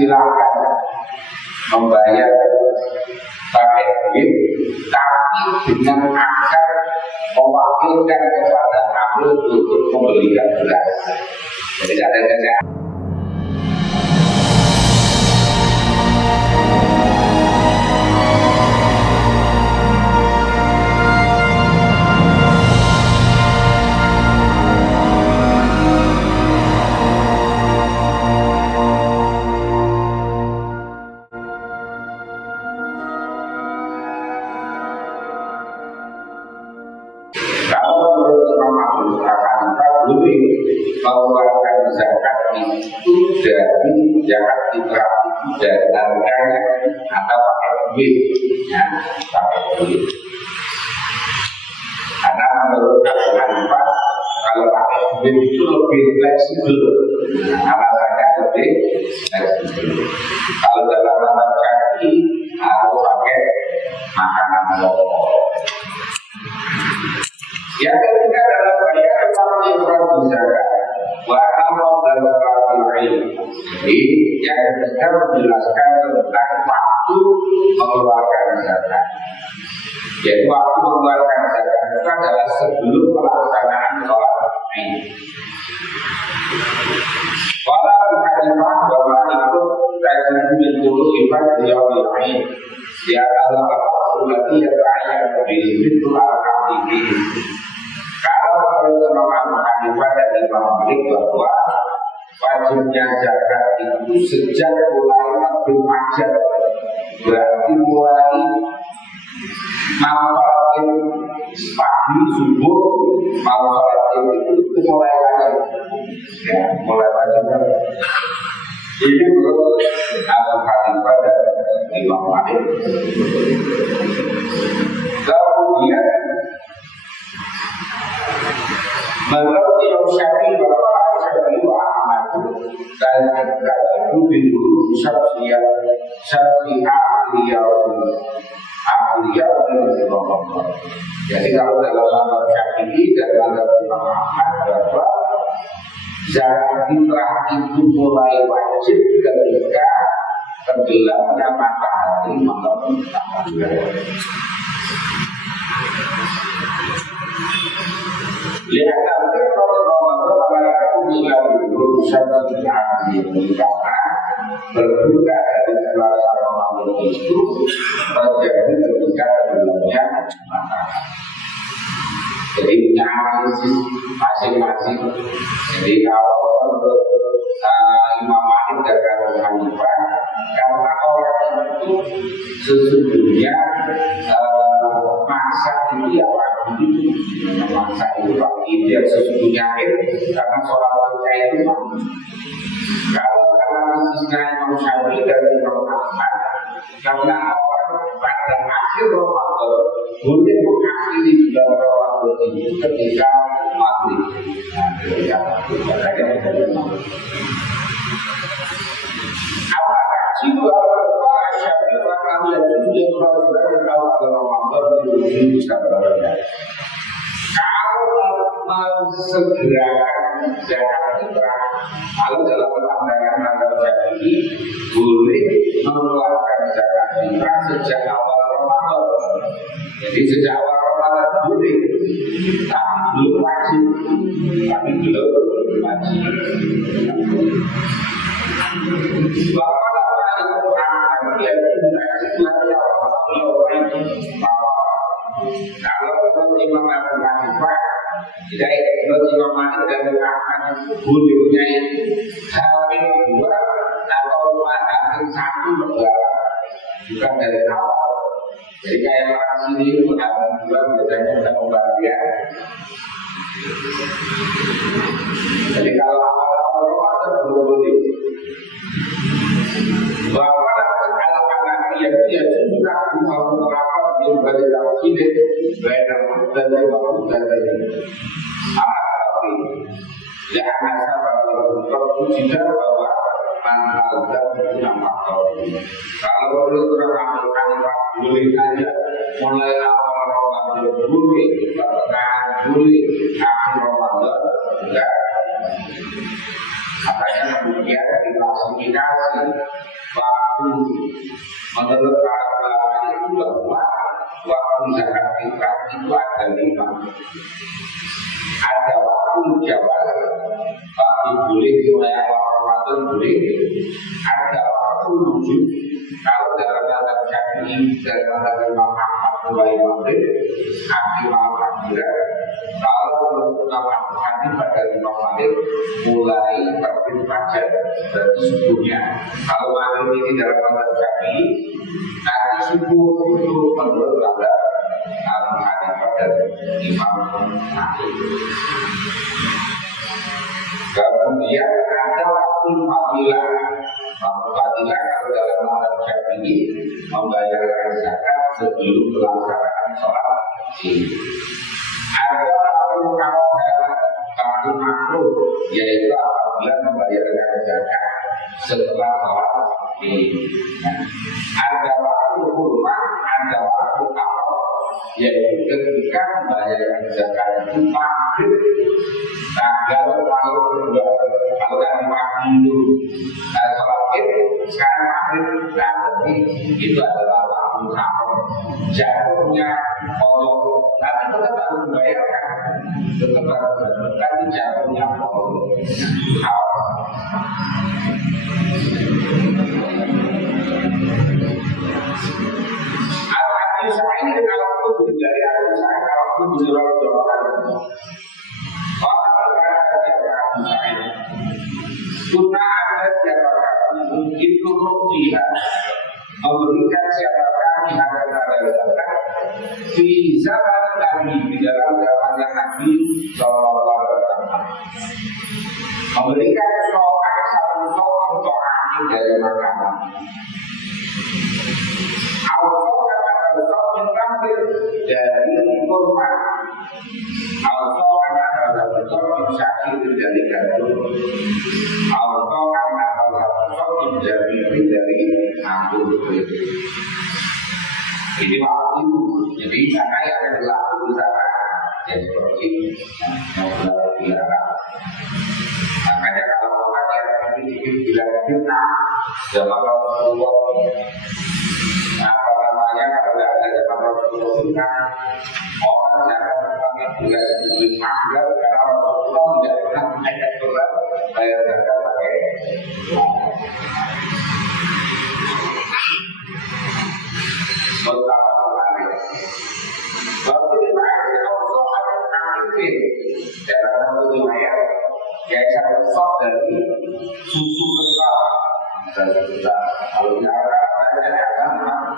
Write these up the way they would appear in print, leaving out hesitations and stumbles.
silakan membayar pakai duit, tapi dengan akad mewakilkan kepada kamu untuk membelikan beras. Jadi ada kerjaan. Mengeluarkan zakat itu dari zakat fitrah itu dari harganya atau pakai duit, ya, pakai duit. Karena menurut Abu Hanifah kalau pakai duit itu lebih fleksibel, alasannya lebih fleksibel. Kalau dalam mazhab Syafi'i harus pakai makanan pokok. Yang ketiga dalam bayaran wajib zakat. Wa'amal dan lain. Jadi yang ketiga menjelaskan tentang waktu mengeluarkan zakat. Jadi waktu mengeluarkan zakat itu adalah sebelum pelaksanaan sholat Id. Walau kalimah bahwa itu terjadi dulu ibadah di awal Id. Ya Allah berarti yang ayat itu al-Qur'an. Kalau menurut Imam Hanifah dan Imam Malik bahwa wajibnya zakat itu sejak mulai Abdul Majid, berarti mulai mawalatin pagi subuh, mawalatin itu mulai wajib, ya, mulai wajib. Ini menurut Abu Hanifah dan Imam Malik. Kemudian menurut Imam Syafi'i bahwa Syafi'i wa Ahmad dan itu dulu Syafi'iyah Jadi kalau dalam mazhab Syafi'i dan mazhab Imam Ahmad bahwa zakat fitrah itu mulai wajib ketika tenggelamnya matahari malam tanggal. Lihat nanti kalau Ramadan mereka punya urusan karena berbuka dari puasa Ramadan itu terjadi ketika tenggelamnya matahari. Jadi punya analisis masing-masing. Jadi kalau menurut Imam Malik dan Abu Hanifah, karena orang itu sesungguhnya masak itu ya pagi, masak itu pagi dia sesungguhnya karena sholat kita itu pagi. Kalau analisisnya Imam Syafi'i dan Imam Ahmad, karena orang pada akhir Ramadan boleh mengakhiri bulan Ramadan itu ketika maghrib. Ketika maghrib. Apakah jiwa para Syafi'i kami yang juga berada dalam Ramadan itu bisa berbeda? Kalau segerakan zakat fitrah, kalau dalam pandangan mazhab Syafi'i boleh mengeluarkan zakat fitrah sejak awal Ramadan. Jadi sejak awal Ramadan boleh, tapi belum wajib. Bahkan kalau menurut Imam Abu Hanifah, tidak menurut Imam Malik dan Ahmad bolehnya itu hamil 2 atau hamil 1 lebaran, bukan dari awal. Jadi kayak orang sini itu hamil 2 biasanya sudah pembagian. Jadi kalau awal-awal Ramadan belum boleh. Bahwa anak-anak dia juga mau melakukan yang berbeda ini, beda dan anak tapi jangan sabar kalau tidak bahwa manfaat dan dampak kalau perlu teramalkan boleh saja mulai awal Ramadan boleh, pertengahan boleh, akhir Ramadan enggak. Makanya kemudian diklasifikasi waktu menurut para ulama itu bahwa waktu zakat fitrah itu ada 5. Ada waktu jawab, waktu boleh mulai awal Ramadan boleh. Ada waktu wujud, kalau dalam mazhab Syafi'i dan mazhab Imam Ahmad mulai maghrib, akhir malam akhirat. Kalau menurut Imam Ahmad pada Imam Malik mulai terbit fajar berarti subuhnya. Kalau maghrib ini dalam mazhab Syafi'i, nanti subuh itu menurut mazhab Al-Mu'adid pada Imam Malik. Kemudian ada waktu fadilah. Waktu fadilah kalau dalam mazhab Syafi'i membayarkan zakat sebelum pelaksanaan sholat Id. Ada waktu waktu makruh, yaitu apabila membayarkan zakat setelah sholat Id. Ada waktu hurmah, ada waktu awal, yaitu ketika membayarkan zakat itu maghrib tanggal kalau tadi pagi itu sholat Id, sekarang maghrib, berarti itu adalah waktu haram. Jatuhnya Allah, tapi tetap harus membayarkan, tetap harus membayarkan, tapi jatuhnya Allah haram. Al-Abi Sa'id kalau itu dari Abu Sa'id kalau itu menurut jawaban orang berkata siapa Abu Sa'id kuna ada siapa mungkin rupiah memberikan siapa kami harga zakat di zaman Nabi di dalam zamannya Nabi Sallallahu Alaihi Wasallam memberikan satu sok untuk dari makanan. Dari kurma, atau karena betul sakit dari gandum, atau karena betul menjadi dari anggur. Ini waktu, jadi sana yang berlaku di sana, ya seperti yang berlaku di sana. Makanya kalau orang yang sedikit bilang kita, jangan Rasulullah. Apa namanya kalau tidak ada zaman Rasulullah kita orang jangan pakai juga sedikit mahal karena Rasulullah tidak pernah ada coba bayar zakat pakai. Betapa menarik. Waktu kita Rasul ada aktifin dalam satu wilayah yang sangat sok dari susu kental. Dan kita kalau bicara banyak agama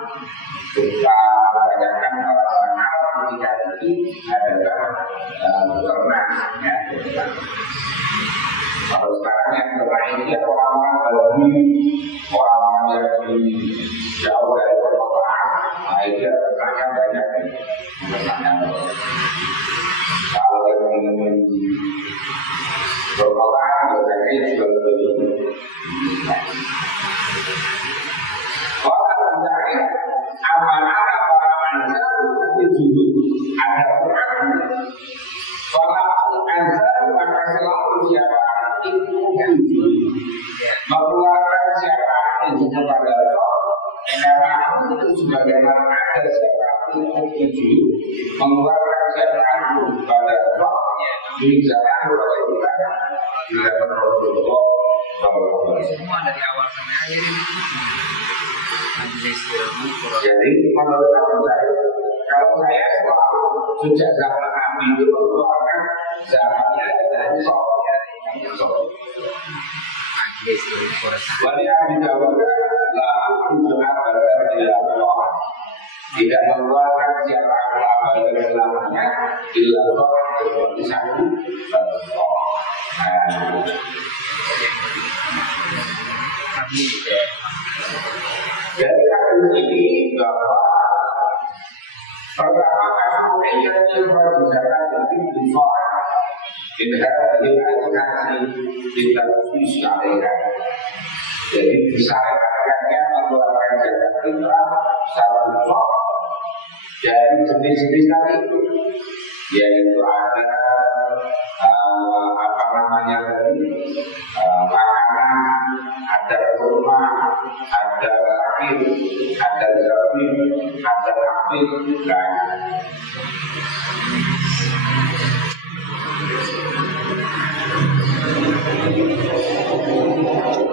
kita banyakkan orang-orang tidak itu adalah ternak ya. Kalau sekarang yang terakhir orang-orang bagi orang-orang yang jauh dari perkotaan, akhirnya ternaknya banyak ternaknya. Kalau yang ingin perkotaan biasanya juga lebih. Orang mencari amanah para manusia itu ada Quran. Kalau Al-Azhar maka selalu siapa itu tujuh mengeluarkan siapa itu kepada Allah. Karena itu sebagaimana ada siapa itu tujuh mengeluarkan siapa itu kepada Allah. Ini jangan oleh kita tidak Rasulullah. Semua dari awal sampai akhir ini. Jadi menurut saya, kalau saya selalu sejak zaman Nabi itu mengeluarkan zamannya dari soknya. Wali ahli Dawud lalu benar-benar tidak mengeluarkan siapa abal keselamanya illa Allah kecuali satu. Dari hadis ini bahwa pertama masyhurnya yang zakat itu disoal tidak diaplikasi tidak syariat. Jadi disarankannya mengeluarkan zakat fitrah satu sok dari jenis-jenis tadi itu, yaitu ada apa namanya tadi ada kurma, ada sakit, ada zabib, ada hafid, dan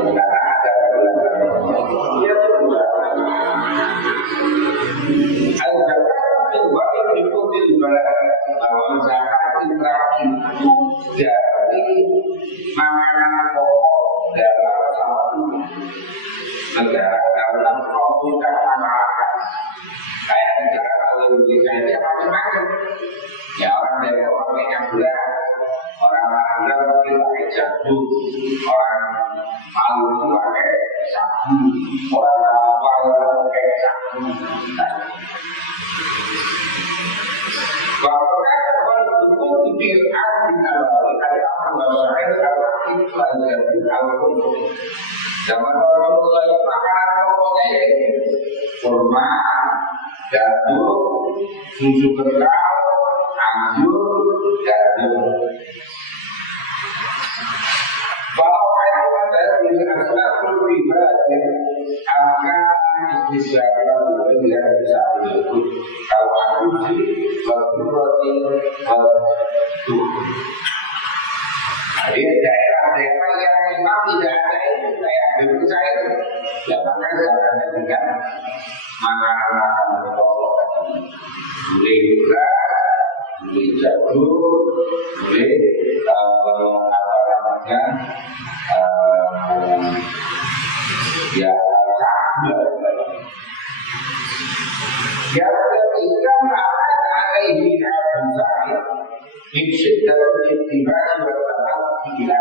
karena ada dia berdua. Al-zakat kedua yang diikuti bahwa zakat fitrah itu dari makanan pokok dalam satu negara dalam komunitas masyarakat. Kayak negara kalau Indonesia itu macam-macam. Ya orang dari pakai beras, orang Madura mungkin pakai jagung, orang Maluku pakai sagu, orang Papua pakai sagu. Bahwa itu dibiarkan di dalam ada masyarakat itu pelajaran di dalam zaman Rasulullah itu makanan pokoknya itu kurma, jagung, susu kental, anggur, jagung. Bahwa itu dari asal pribadi akan disediakan dengan bisa itu. Kalau aku sih berarti itu. Jadi daerah-daerah yang memang tidak ada itu kayak Indonesia itu, ya maka jangan dengan makanan-makanan pokok tadi. Boleh beras, boleh jagung, boleh apa namanya, ya sagu. Yang ketiga maka ada ini saya Insyid dalam ikhtibar bertahan bila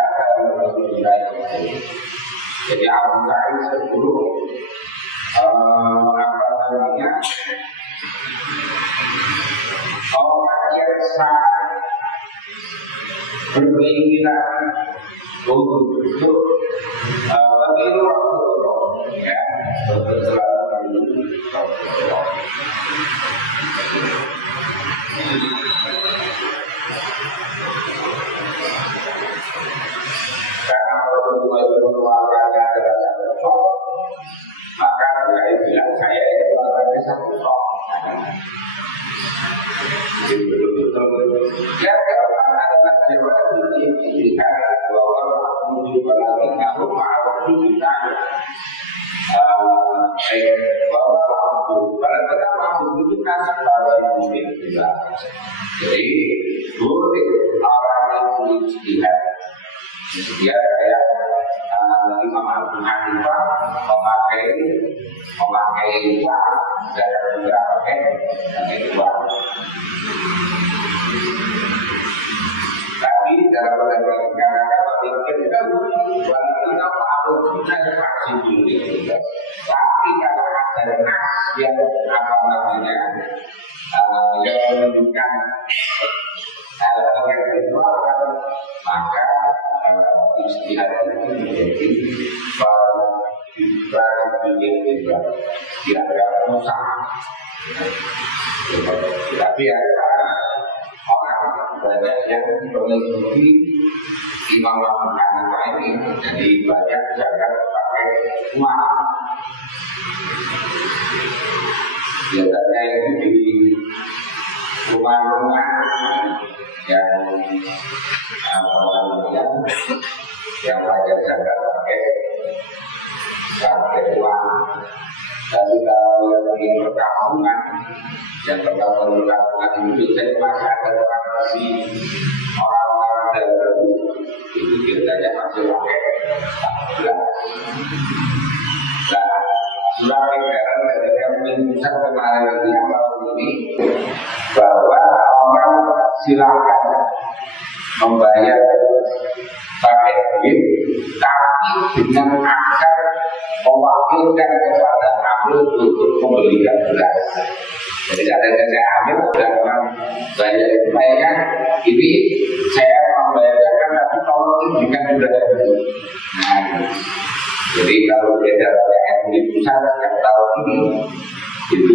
jadi Abu Sa'id sebelum apa namanya orang yang sangat berkeinginan untuk meniru Rasulullah ya karena Rasulullah itu mengeluarkan adalah satu maka saya bilang saya itu keluarga satu sok yang keempat adalah jawab dilihat bahwa menuju lagi kamu maaf kita bahwa pada tetap mampu itu kan pada mungkin juga jadi boleh orang yang ijtihad dia kayak Imam Abu Hanifah memakai uang dan juga pakai uang. Tapi dalam perkara kita kita mampu kita vaksin dulu. Tapi kalau ada nas yang apa namanya yang menunjukkan hal-hal yang diluarkan maka ijtihad itu menjadi barang juga tidak rusak. Tapi ada orang banyak yang mengikuti Imam Abu Hanifah ini jadi banyak zakat pakai uang. Biasanya itu di rumah-rumah yang yang banyak zakat pakai uang. Tapi kalau yang di perkampungan yang perkampungan itu saya masih ada tradisi orang-orang dahulu itu biasanya masih pakai gelas. Nah, surat edaran dari Kemendikbud pusat kemarin ini bahwa orang silakan membayar pakai duit, tapi dengan akar mewakilkan kepada amil untuk membelikan beras. Jadi ada yang saya ambil dan orang bayar itu bayarkan ini saya membayarkan tapi kalau diberikan beras. Nah, jadi kalau beda dengan di pusat yang tahu ini itu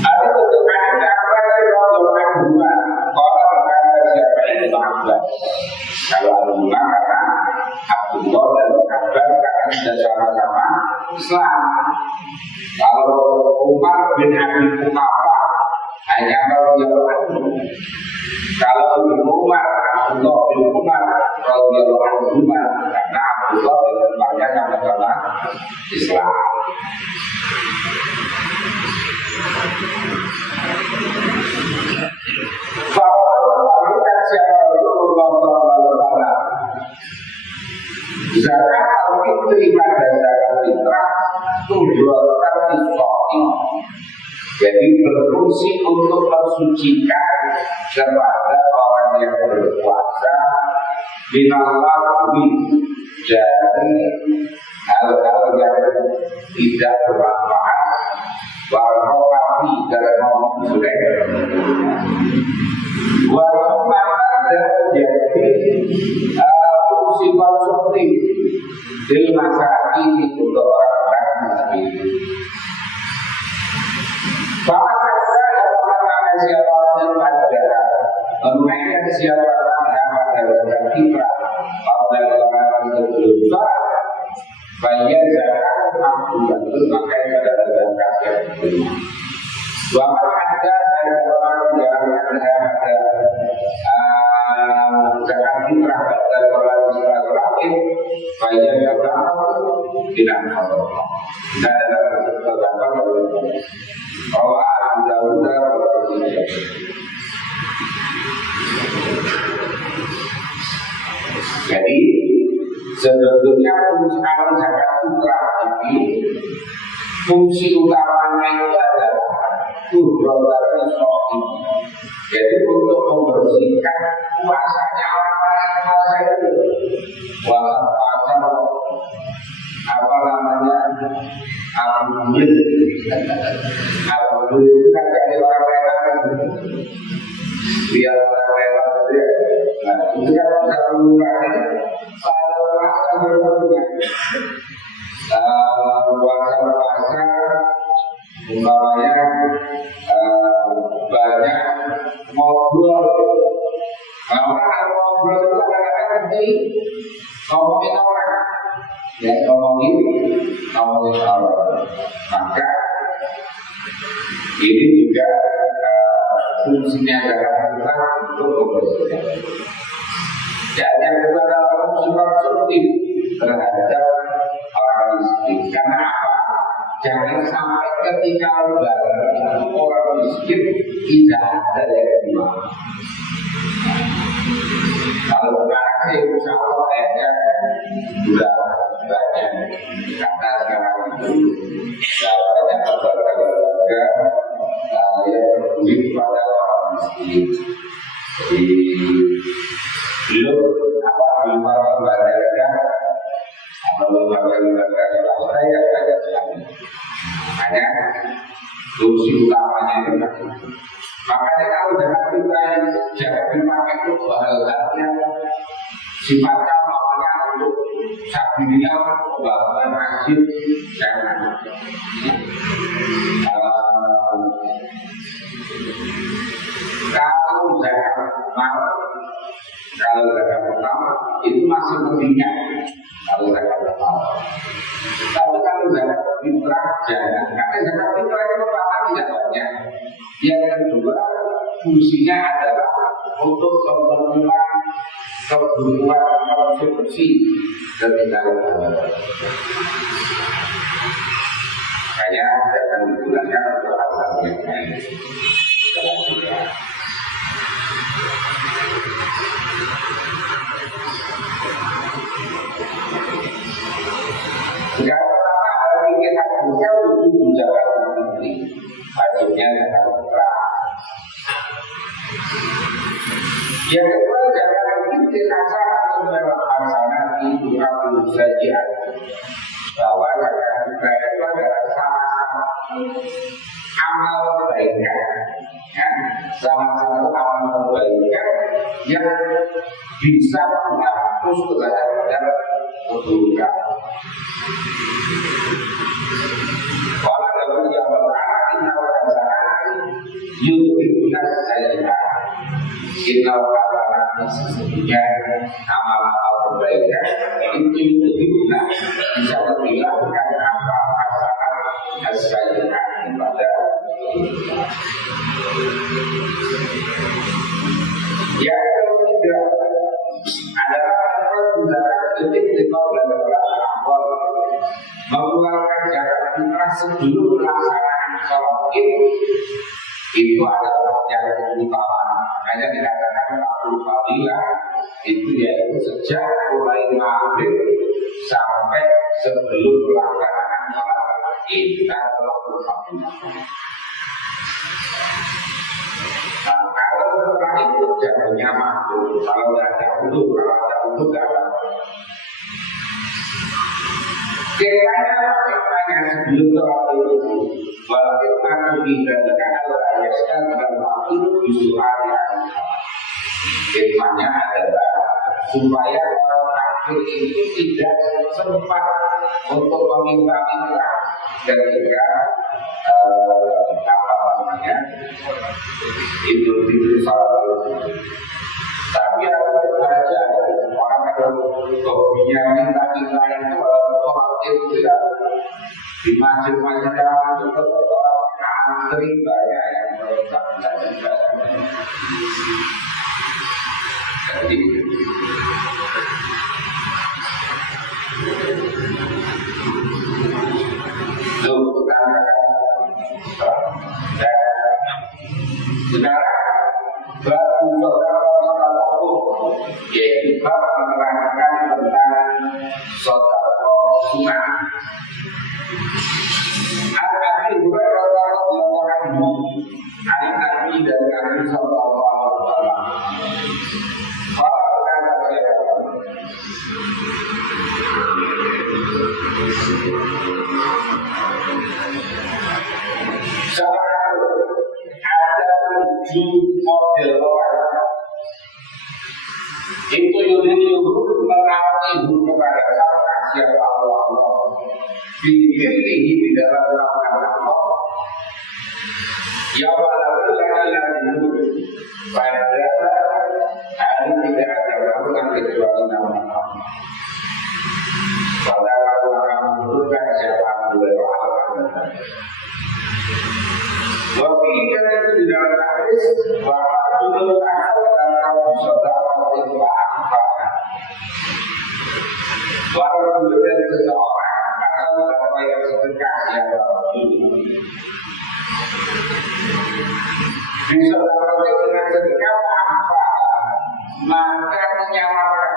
ada untuk ada apa dari orang dua Kalau Abdullah karena Abdullah dan Abbas karena sudah sama-sama Islam. Kalau Umar bin Abi Quhafah hanya radhiyallahu anhu. Kalau Umar, Abdullah bin Umar radhiyallahu anhu karena Abdullah bin Umarnya sama-sama Islam. Zakat al-fitri pada zakat fitrah tujuan isoki, jadi berfungsi untuk mensucikan kepada orang yang berpuasa binallahu dari hal-hal yang tidak bermanfaat, warahmati dan memulai warahmati dan menjadi fungsi konsumtif di masyarakat ini untuk orang-orang miskin. Bahkan ada siapa yang ada menunaikan siapa yang ada dalam fitrah pada orang berdosa, bayar zakat ampunan maka pada zakat yang diterima. Bahkan ada orang yang ada zakat fitrah pada orang terakhir, bayar zakat tidak Allah. Tidak ada zakat Allah Anda jadi sebetulnya kalau zakat fitrah ini fungsi utamanya itu adalah tujuan sholat. Jadi untuk membersihkan puasanya orang puasa itu puasa apa namanya alhamdulillah itu kan dari orang lain biar orang lain dia nah itu kan bisa mengurangi pada puasa berikutnya puasa umpamanya banyak ngobrol orang ngobrol itu kadang-kadang mesti ngomongin orang ya ngomongin orang maka ini juga fungsinya zakat fitrah untuk membersihkan. Dan yang kedua adalah fungsi konsumtif terhadap orang miskin. Karena apa? Jangan sampai ketika lebaran orang miskin tidak ada yang jual. Kalau sekarang sih usaha kayaknya sudah banyak karena sekarang itu banyak lembaga yang peduli pada orang miskin. Jadi belum lembaga atau lembaga swasta yang banyak sekali. Makanya fungsi utamanya itu makanya kalau zakat fitrah jangan dipakai untuk hal-hal yang sifatnya makanya untuk sabilillah pembangunan masjid jangan. Kalau zakat mal, kalau zakat pertama itu masih mendingan kalau zakat pertama. Tapi kalau zakat fitrah jangan, karena zakat fitrah itu pertama tidak banyak. Yang kedua fungsinya adalah untuk memenuhi kebutuhan konsumsi ketika lebaran. Makanya akan digunakan untuk hal-hal yang lain. Yang pertama ada pikir hadisnya untuk menjaga menteri wajibnya zakat fitrah. Yang kedua jangan pikir asal melaksanakan itu kabul saja bahwa zakat fitrah itu adalah sama-sama amal kebaikan, ya, salah satu amal kebaikan yang bisa menghapus terhadap keburukan. Kalau dalam yang pertama kita merasakan yubinas saja kita hasanat sesungguhnya amal-amal kebaikan itu juga bisa menghilangkan apa-apa hasanat pada yang ketiga adalah menggunakan detik dengan beberapa amal mengeluarkan zakat fitrah sebelum pelaksanaan sholat itu adalah yang utama. Hanya dikatakan Abdul Fadilah itu yaitu sejak mulai maghrib sampai sebelum pelaksanaan sholat kita Abdul Fadilah. Nah, kalau setelah itu jamnya makhluk, kalau tidak ada untuk, kalau ada untuk tidak ada. Kiranya sebelum sholat itu, walaupun aku diberikan adalah ayatkan dan wakil justru ada. Kiranya adalah supaya orang akhir itu tidak sempat untuk meminta-minta ketika itu salah. Tapi ada saja orang hobinya minta-minta itu kalau sholat itu tidak di masjid-masjid itu antri banyak yang minta juga. Jadi sekarang baru saudara hukum yaitu bab menerangkan tentang saudara sunnah. Al-Abi Hurairah radhiyallahu anhu dari Nabi dan Nabi sallallahu alaihi wasallam. Kalau berkata seorang ada 7 model orang itu yurid menaati kepada siapa Allah pilih di dalam rahmat Allah ya walaupun pada hari tidak ada rahmat kecuali nama Allah pada orang menurutkan siapa Allah Wabi kata itu di dalam hadis bahwa menurut akal dan kaum saudara itu apa? Bahwa dari seseorang atau apa yang sedekah yang bisa berarti dengan sedekah apa? Maka menyamakan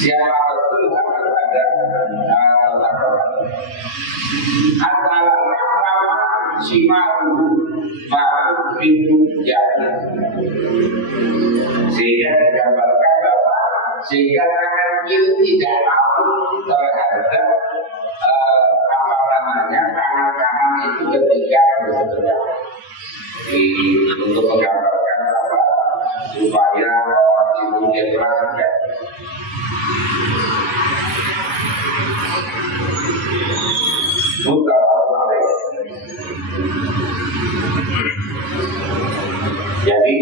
siapa betul harus ada antara simaru ma'ruf itu jadi sehingga digambarkan bahwa sehingga tangan kiri tidak tahu terhadap apa namanya tangan itu ketika bersedekah. Jadi untuk menggambarkan bahwa supaya orang itu diperhatikan. Jadi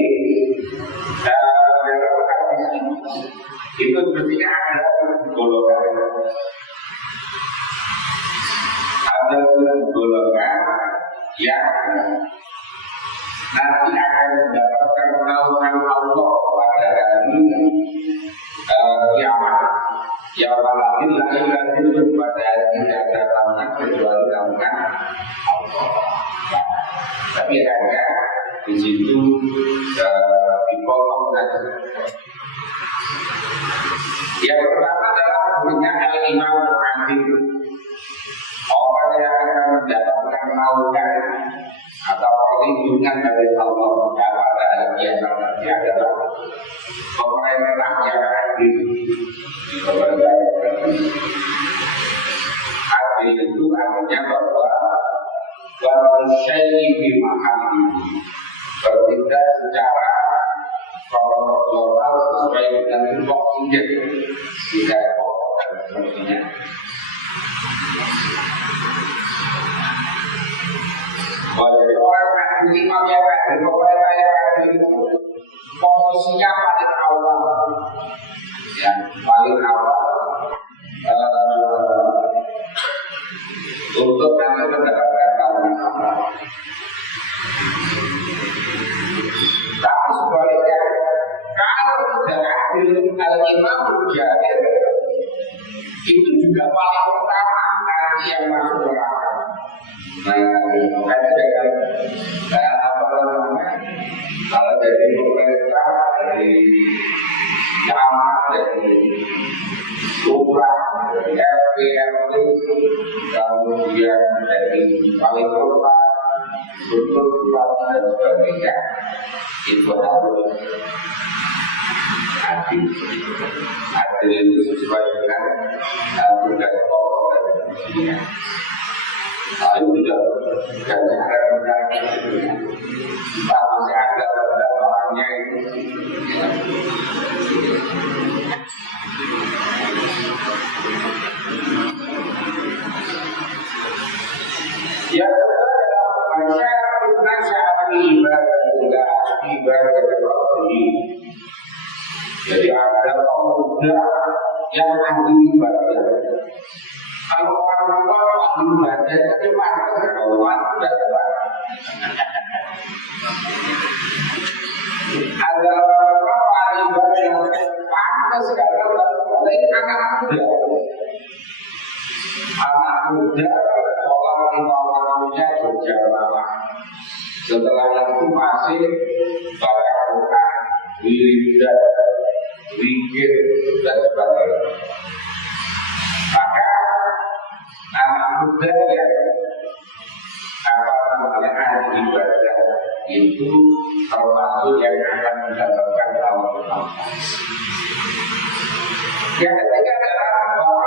itu sepertinya ada golongan yang nanti akan mendapatkan naungan Allah pada hari kiamat. Ya walaupun lahir pada tidak ada naungan kecuali naungan Allah. Tapi hanya di situ dipotong saja. Yang pertama adalah punya al-imam adil, orang yang akan mendapatkan naungan atau perlindungan dari Allah pada hari nanti adalah pemerintah yang adil. Pemerintah yang adil. Adil itu artinya bahwa syai'i fi mahalli, bertindak secara proporsional sesuai dengan tupoksinya, tidak pokok dan fungsinya. Jadi orang yang imam yang ada, pemerintah yang ada itu posisinya paling awal, ya paling awal untuk nanti mendapatkan keutamaan. Tapi sebaliknya, kalau tidak adil al-imam Mujahid itu juga paling pertama nanti yang masuk neraka. Makanya dengan apa namanya? Kalau dari pemerintah, dari jamaah, dari lurah, dari RT, kemudian dari wali kota, struktur kota dan sebagainya, itu harus adil. Adil itu sesuai dengan tugas pokok dan fungsinya. Itu sudah cara benar. Kita masih ada pada orangnya itu. Ya, baca nasihat ibadah ini. Jadi ada pemuda yang ahli ibadah. Kalau orang tua ahli ibadah itu pantas kawan sudah tepat. Ada orang ahli ibadah yang pantas kalau oleh anak muda. Anak muda sekolah imamnya berjamaah. Setelah itu masih baca Quran, wiridan, zikir dan sebagainya. Maka anak muda yang ahli ibadah itu termasuk yang akan mendapatkan Allah. Yang ketiga adalah bahwa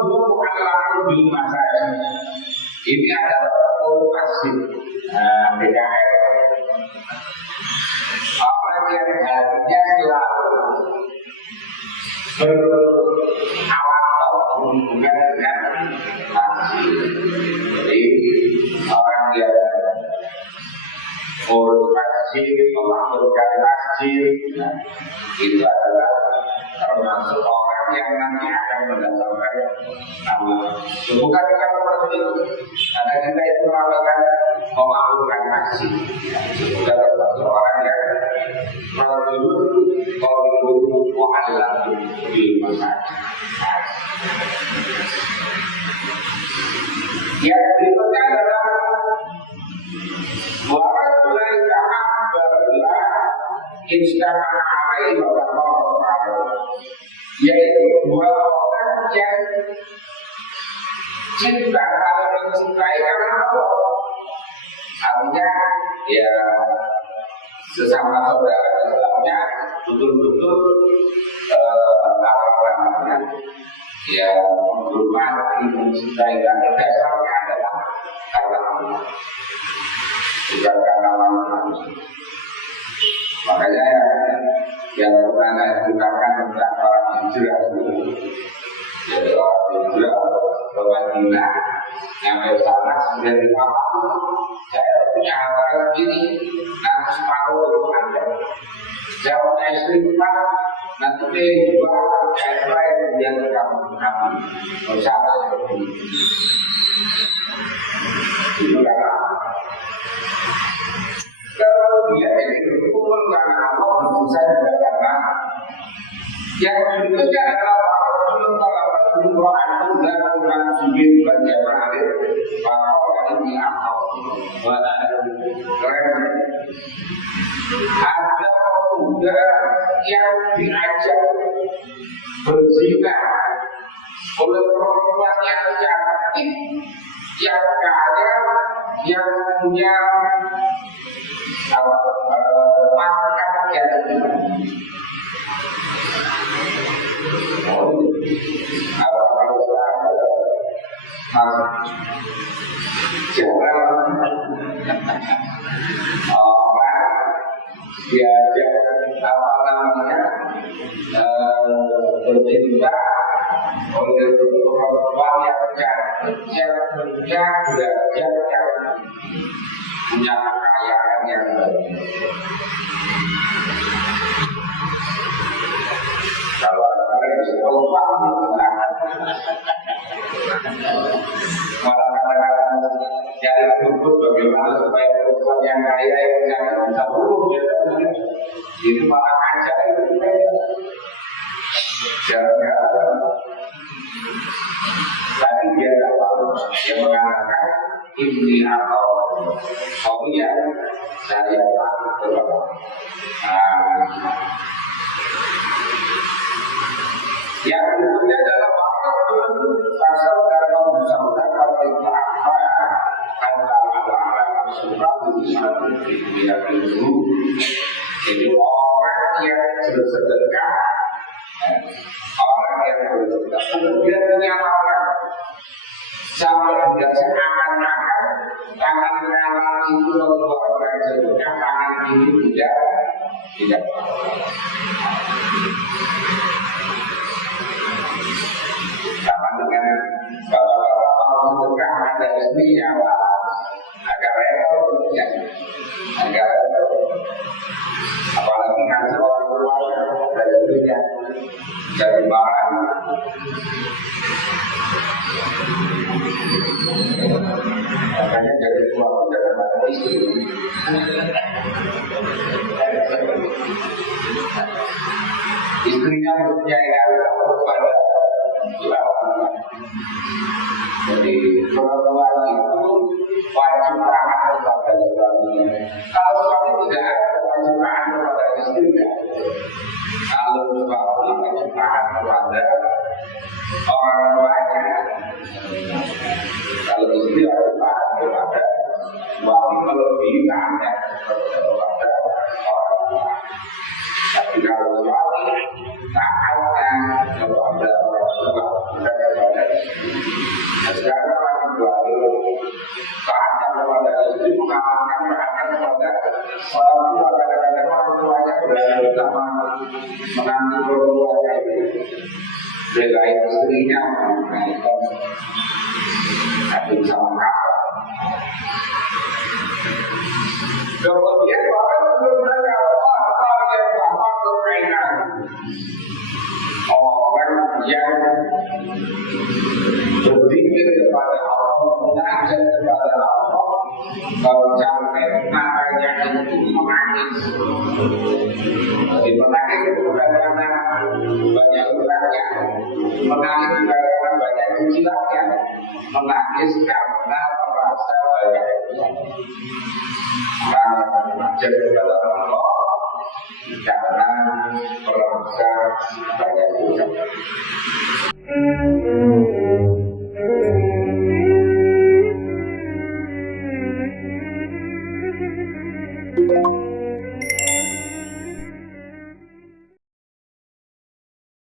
dulu alam di masa ini adalah pasif PKR. Orang yang hatinya selalu berawal berhubungan dengan masjid. Jadi orang yang urus masjid, melakukan masjid, itu adalah termasuk orang yang nanti akan mendapatkan Allah. Bukan dengan seperti itu, karena kita itu melakukan melakukan masjid. Sudah termasuk orang yang kalau mu'allam di masjid. Yang berikutnya adalah orang mulai tahap berulah istana alaihi wa sallam, yaitu dua orang yang cinta saling mencintai karena Allah. Artinya ya sesama saudara Islamnya betul-betul apa namanya ya menghormati, mencintai dan dasarnya adalah karena Allah, bukan karena manusia. Makanya yang pernah saya ceritakan tentang orang hijrah itu, jadi orang hijrah ke Madinah, sampai sana sudah dipakai. Saya punya harta segini, nanti separuh itu Anda. Saya punya istri empat, nanti dua, saya kemudian kamu bersama seperti itu. Itu karena kemudian ini berkumpul karena Allah bisa juga karena yang berikutnya adalah Quran dan Quran sujud berjamaah para orang ini akal keren. Ada pemuda yang diajak berzina oleh perempuan yang cantik, yang kaya, yang punya pangkat yang tinggi. Orang diajak apa namanya bercinta oleh perempuan yang cantik, yang punya derajat yang punya kekayaan yang baik. burung ya, itu malah kaca itu jarak. Tapi dia tidak tahu, dia mengatakan ini atau ya saya takut kepada. Yang berikutnya adalah pasal dalam bersangkutan kalau itu apa antara surat dia itu. Jadi orang yang bersedekah, orang yang bersedekah kemudian menyalahkan sampai dia seakan-akan tangan kanan itu mengeluarkan sedekah, tangan ini tidak. Sama dengan bapak-bapak kalau sedekah ada istrinya agak repot ya, agak repot. Apalagi ngasih orang tua dari istrinya jadi barang. Makanya jadi suami jangan ada istri. Istrinya mempunyai kepada jadi perempuan itu wajib taat kepada suaminya. Kalau suami tidak ada wajib taat kepada istrinya, kalau suami wajib taat kepada orang tuanya, kalau istri wajib taat kepada suami melebihi taatnya kepada orang tua. Tapi kalau suami taatnya kepada orang tua bukan kepada istri. Sekarang orang tua itu taatnya kepada istri mengalahkan taatnya kepada orang tua. Kadang-kadang orang tuanya berani sama menantu orang tuanya itu belain istrinya mengenaikan tapi sama kakak. Kemudian orang belum ada hal yang sama berkaitan. Orang yang berzikir kepada Allah, mengajak kepada Allah, kalau sampai matanya itu menangis. Jadi menangis itu bukan karena banyak utangnya, menangis bukan karena banyak cicilannya, menangis karena merasa banyak utang. Karena mengajak kepada Allah karena merasa banyak utang.